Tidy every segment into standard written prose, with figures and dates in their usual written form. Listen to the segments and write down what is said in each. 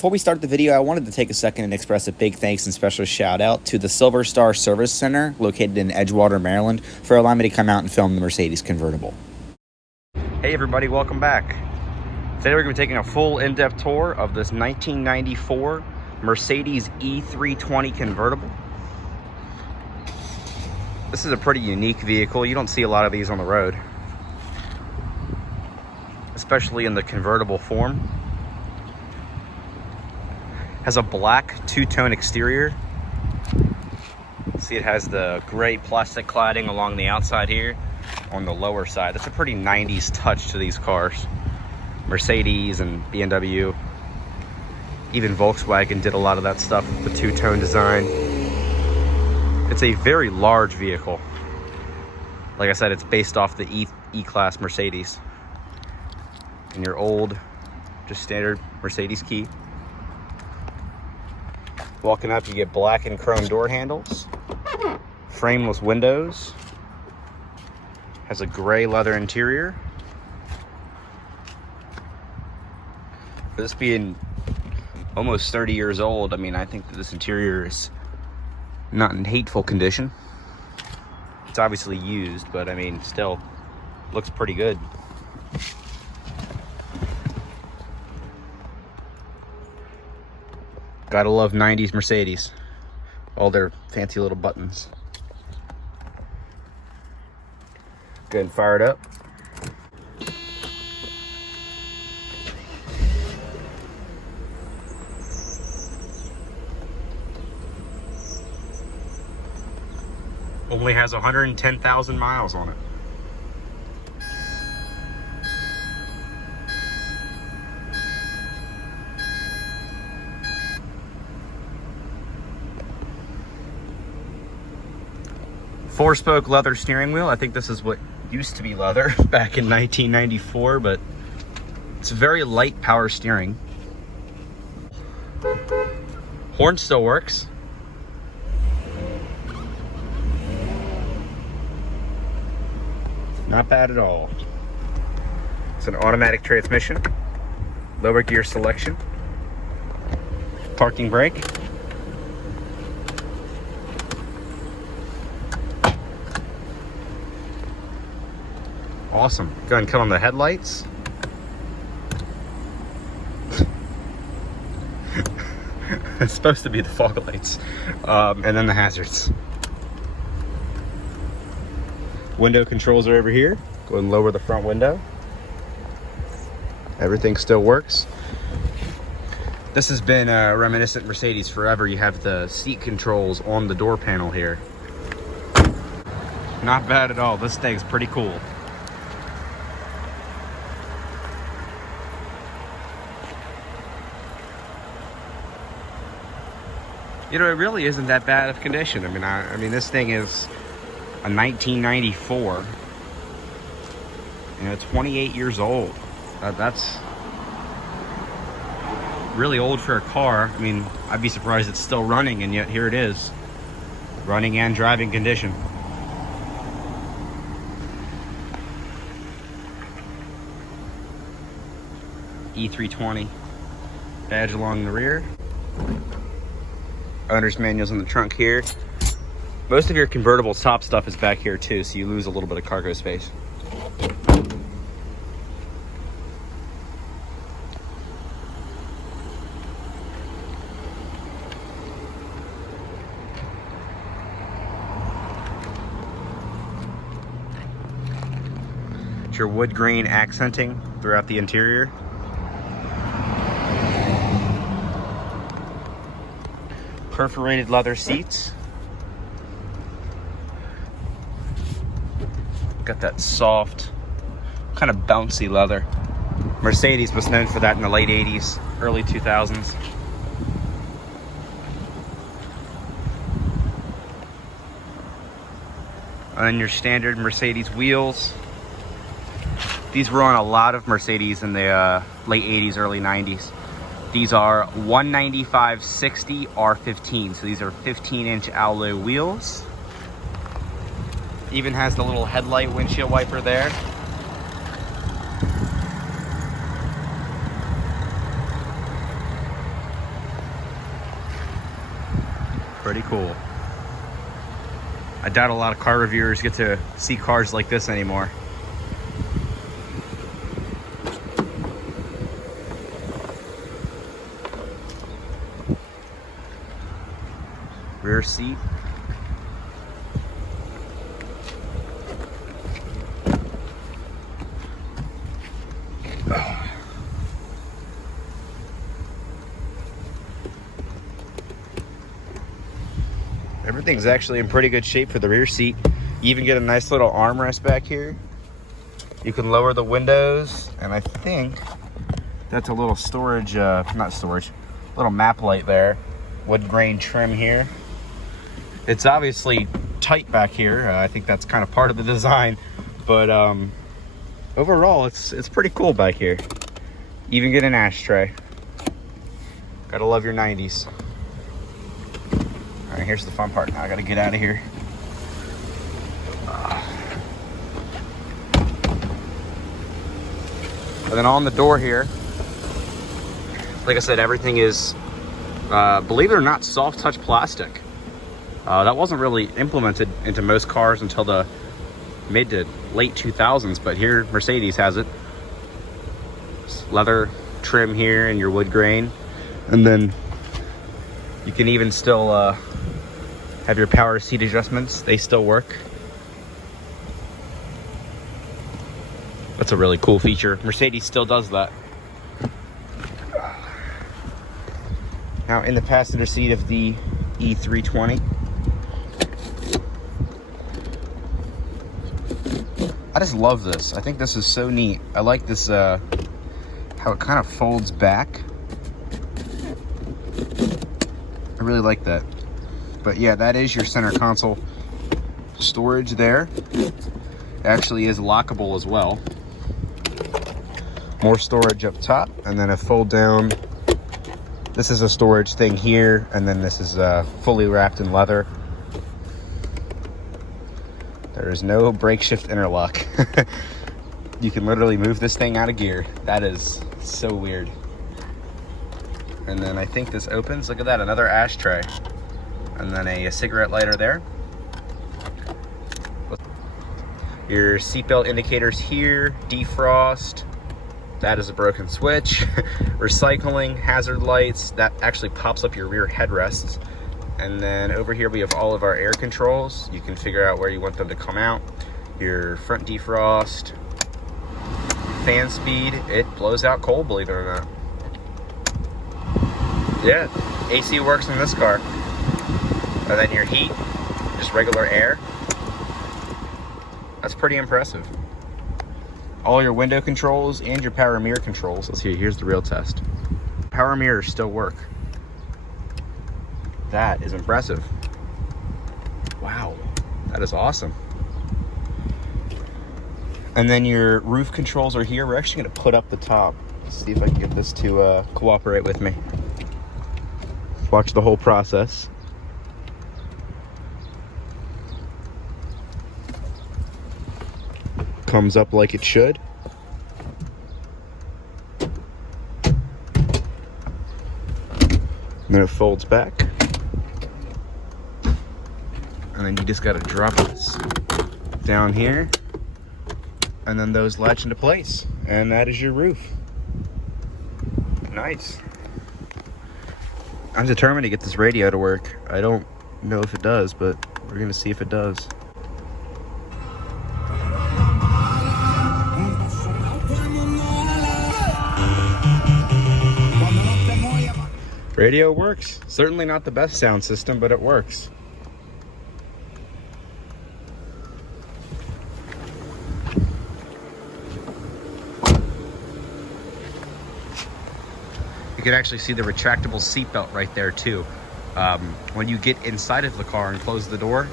before we start the video, I wanted to take a second and express a big thanks and special shout out to the SilverStar Service Center located in Edgewater, Maryland, for allowing me to come out and film the Mercedes convertible. Hey everybody, welcome back. Today we're going to be taking a full in-depth tour of this 1994 Mercedes E320 convertible. This is a pretty unique vehicle. You don't see a lot of these on the road, especially in the convertible form. Has a black two-tone exterior. See, it has the gray plastic cladding along the outside here on the lower side. That's a pretty 90s touch to these cars. Mercedes and BMW, even Volkswagen did a lot of that stuff with the two-tone design. It's a very large vehicle. Like I said, it's based off the E-Class Mercedes. And your old, just standard Mercedes key. Walking up, you get black and chrome door handles, frameless windows, has a gray leather interior. For this being almost 30 years old, I mean, I think that this interior is not in hateful condition. It's obviously used, but I mean, still looks pretty good. Gotta love 90s Mercedes. All their fancy little buttons. Go ahead and fire it up. Only has 110,000 miles on it. Four-spoke leather steering wheel. I think this is what used to be leather back in 1994, but it's very light power steering. Horn still works. Not bad at all. It's an automatic transmission, lower gear selection, parking brake. Awesome. Go ahead and cut on the headlights. It's supposed to be the fog lights. And then the hazards. Window controls are over here. Go ahead and lower the front window. Everything still works. This has been a reminiscent Mercedes forever. You have the seat controls on the door panel here. Not bad at all. This thing's pretty cool. You know, it really isn't that bad of condition. I mean, this thing is a 1994. You know, 28 years old. That's really old for a car. I mean, I'd be surprised it's still running, and yet here it is. Running and driving condition. E320 badge along the rear. Owner's manuals in the trunk here. Most of your convertible top stuff is back here too, so you lose a little bit of cargo space. It's your wood grain accenting throughout the interior. Perforated leather seats. Got that soft, kind of bouncy leather. Mercedes was known for that in the late 80s, early 2000s. And your standard Mercedes wheels. These were on a lot of Mercedes in the late 80s, early 90s. These are 195/60 R15, so these are 15-inch alloy wheels. Even has the little headlight windshield wiper there. pretty cool. I doubt a lot of car reviewers get to see cars like this anymore. Rear seat. Everything's actually in pretty good shape for the rear seat. You even get a nice little armrest back here. You can lower the windows, and I think that's a little storage, not storage, little map light there. Wood grain trim here. It's obviously tight back here. I think that's kind of part of the design, but overall it's pretty cool back here. Even get an ashtray. Gotta love your 90s. All right, here's the fun part. Now I gotta get out of here. And then on the door here, like I said, everything is, believe it or not, soft touch plastic. That wasn't really implemented into most cars until the mid to late 2000s, but here Mercedes has it. Leather trim here and your wood grain, and then you can even still have your power seat adjustments. They still work. That's a really cool feature. Mercedes still does that. Now in the passenger seat of the E320, I just love this. I think this is so neat. I like this, how it kind of folds back. I really like that. But yeah, that is your center console storage there. It actually is lockable as well. More storage up top, and then a fold down. This is a storage thing here, and then this is fully wrapped in leather. There is no brake shift interlock. You can literally move this thing out of gear. That is so weird. And then I think this opens. Look at that, another ashtray. And then a cigarette lighter there. Your seatbelt indicators here, defrost. That is a broken switch. Recycling, hazard lights. That actually pops up your rear headrests. And then over here we have all of our air controls. You can figure out where you want them to come out. Your front defrost. Fan speed, it blows out cold, believe it or not. Yeah, AC works in this car. And then your heat, just regular air. That's pretty impressive. All your window controls and your power mirror controls. Let's see, here's the real test. Power mirrors still work. That is impressive. Wow, that is awesome. And then your roof controls are here. We're actually gonna put up the top. Let's see if I can get this to cooperate with me. Watch the whole process. Comes up like it should. And then it folds back. And then you just gotta drop this down here. And then those latch into place. And that is your roof. Nice. I'm determined to get this radio to work. I don't know if it does, but we're gonna see if it does. Radio works. Certainly not the best sound system, but it works. You can actually see the retractable seatbelt right there too. When you get inside of the car and close the door,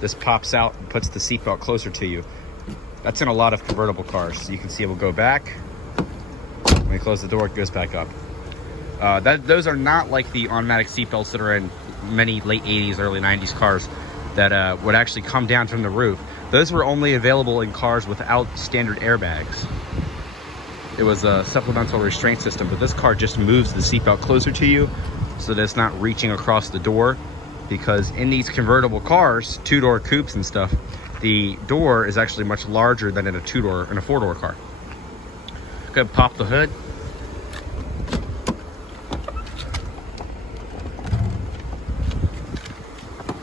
this pops out and puts the seatbelt closer to you. That's in a lot of convertible cars. You can see it will go back. When you close the door, it goes back up. Those are not like the automatic seatbelts that are in many late 80s, early 90s cars that would actually come down from the roof. Those were only available in cars without standard airbags. It was a supplemental restraint system, but this car just moves the seatbelt closer to you so that it's not reaching across the door because in these convertible cars, two-door coupes and stuff, the door is actually much larger than in a four-door car. Go ahead, pop the hood.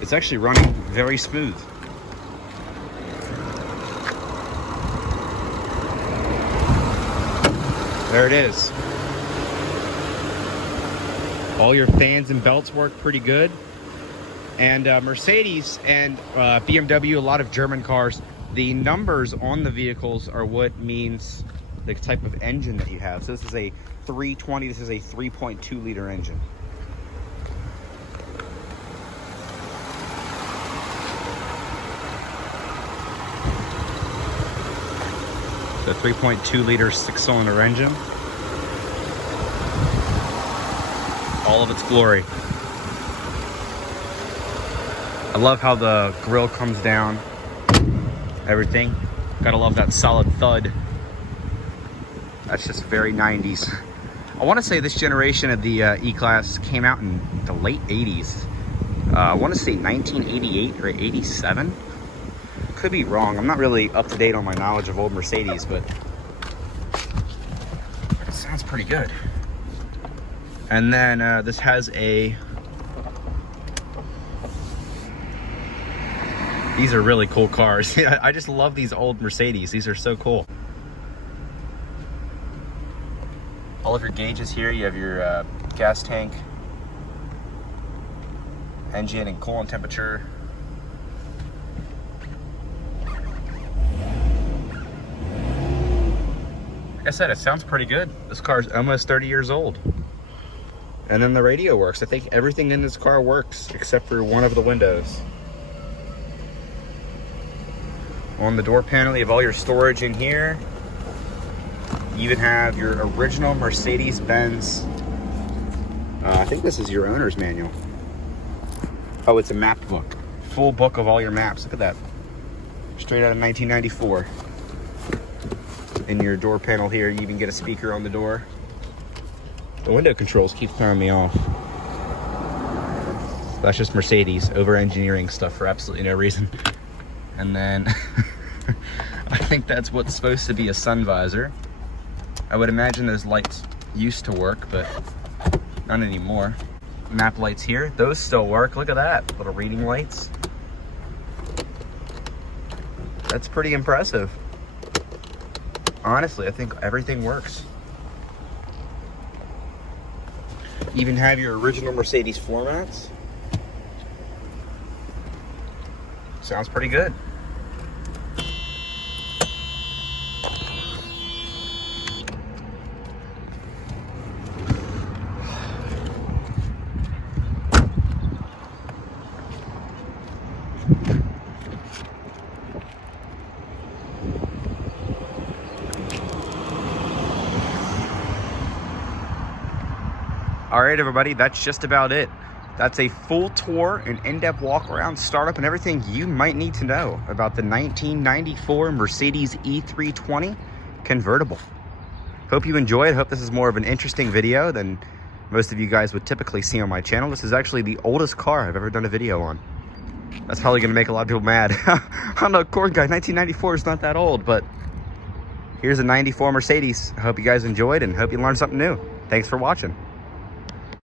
It's actually running very smooth. There it is. All your fans and belts work pretty good. And Mercedes and BMW, a lot of German cars, the numbers on the vehicles are what means the type of engine that you have. So this is a 320, this is a 3.2 liter engine. The 3.2 liter 6-cylinder engine. All of its glory. I love how the grill comes down. Everything. Gotta love that solid thud. That's just very 90s. I want to say this generation of the E-Class came out in the late 80s. I want to say 1988 or 87. Could be wrong. I'm not really up to date on my knowledge of old Mercedes, but it sounds pretty good. And then this has a... These are really cool cars. I just love these old Mercedes. These are so cool. All of your gauges here. You have your gas tank, engine and coolant temperature. Like I said, it sounds pretty good. This car's almost 30 years old. And then the radio works. I think everything in this car works except for one of the windows. On the door panel, you have all your storage in here. You even have your original Mercedes-Benz. I think this is your owner's manual. Oh, it's a map book. Full book of all your maps. Look at that. Straight out of 1994. In your door panel here, you even get a speaker on the door. The window controls keep throwing me off. That's just Mercedes over-engineering stuff for absolutely no reason. And then I think that's what's supposed to be a sun visor. I would imagine those lights used to work, but not anymore. Map lights here, those still work. Look at that, little reading lights. That's pretty impressive. Honestly, I think everything works. Even have your original Mercedes floor mats. Sounds pretty good. All right, everybody, that's just about it. That's a full tour, an in-depth walk around, startup, and everything you might need to know about the 1994 Mercedes E320 convertible. Hope you enjoyed. Hope this is more of an interesting video than most of you guys would typically see on my channel. This is actually the oldest car I've ever done a video on. That's probably gonna make a lot of people mad. I'm a corn guy, 1994 is not that old, but here's a 94 Mercedes. I hope you guys enjoyed and hope you learned something new. Thanks for watching.